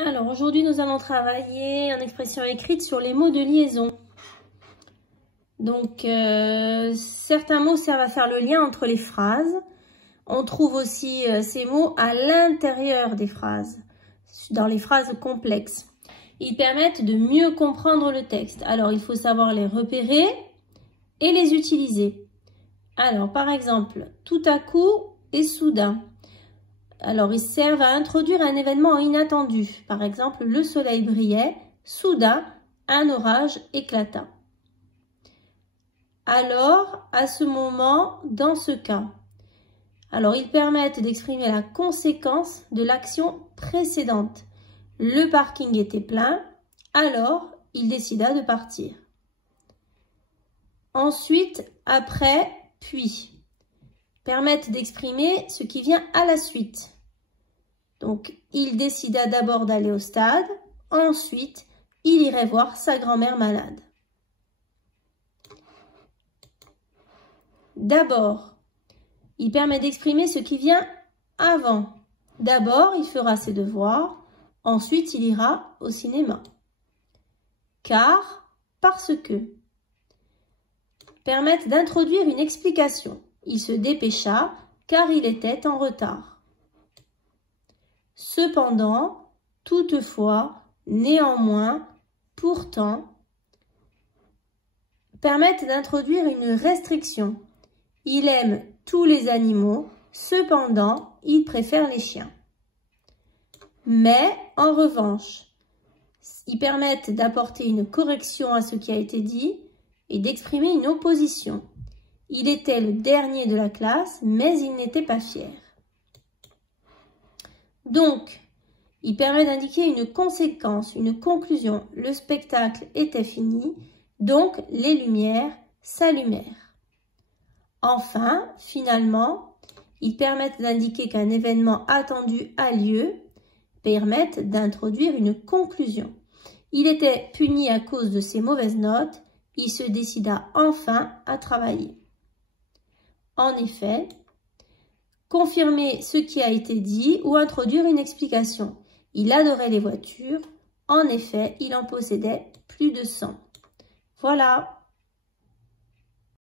Alors aujourd'hui nous allons travailler en expression écrite sur les mots de liaison. Donc certains mots servent à faire le lien entre les phrases. On trouve aussi ces mots à l'intérieur des phrases, dans les phrases complexes. Ils permettent de mieux comprendre le texte. Alors il faut savoir les repérer et les utiliser. Alors par exemple, tout à coup et soudain. Alors, ils servent à introduire un événement inattendu. Par exemple, le soleil brillait, soudain, un orage éclata. Alors, à ce moment, dans ce cas. Alors, ils permettent d'exprimer la conséquence de l'action précédente. Le parking était plein, alors il décida de partir. Ensuite, après, puis. Permettent d'exprimer ce qui vient à la suite. Donc, il décida d'abord d'aller au stade, ensuite, il irait voir sa grand-mère malade. D'abord, il permet d'exprimer ce qui vient avant. D'abord, il fera ses devoirs, ensuite, il ira au cinéma. Car, parce que. Permettent d'introduire une explication. Il se dépêcha car il était en retard. Cependant, toutefois, néanmoins, pourtant, permettent d'introduire une restriction. Il aime tous les animaux, cependant, il préfère les chiens. Mais, en revanche, ils permettent d'apporter une correction à ce qui a été dit et d'exprimer une opposition. Il était le dernier de la classe, mais il n'était pas fier. Donc, il permet d'indiquer une conséquence, une conclusion. Le spectacle était fini, donc les lumières s'allumèrent. Enfin, finalement, ils permettent d'indiquer qu'un événement attendu a lieu, permettent d'introduire une conclusion. Il était puni à cause de ses mauvaises notes, il se décida enfin à travailler. En effet, confirmer ce qui a été dit ou introduire une explication. Il adorait les voitures. En effet, il en possédait plus de 100. Voilà.